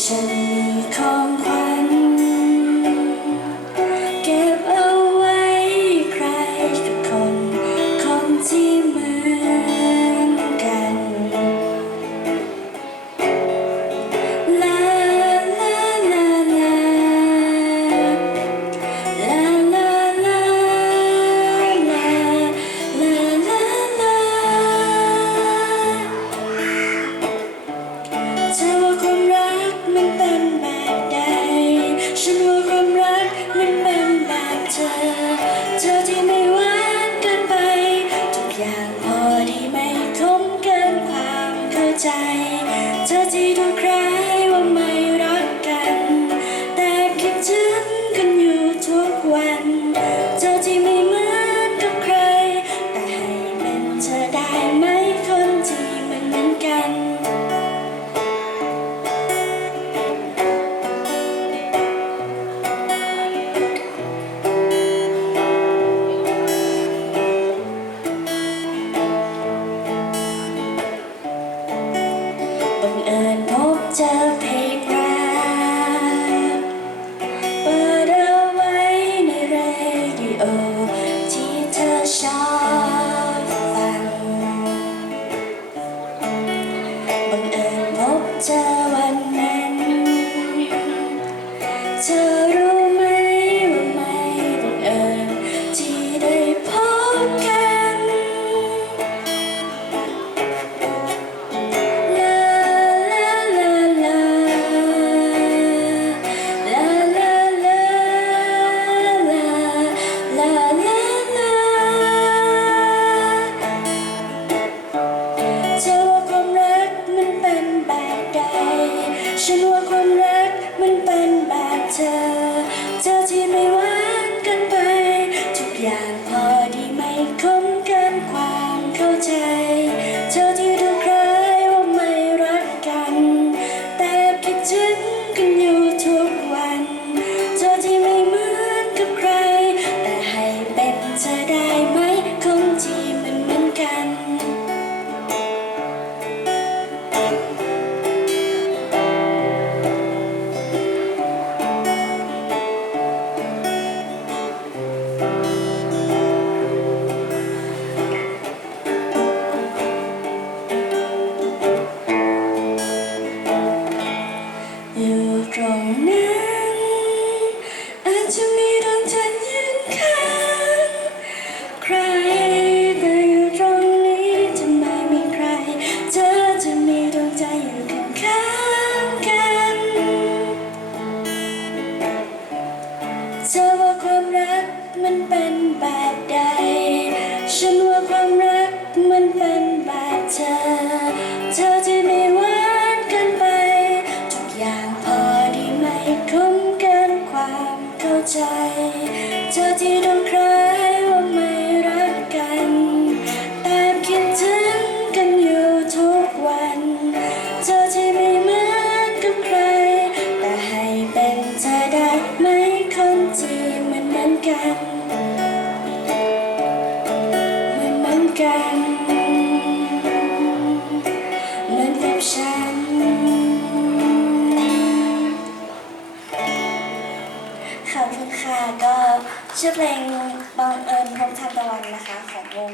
ฉัน ใจเธอที่ดู time. กันเหมือนเหมือนกันเหมือนกับฉัน ขอบคุณค่ะก็ชื่อเพลงบังเอิญพบทานตะวันนะคะของวง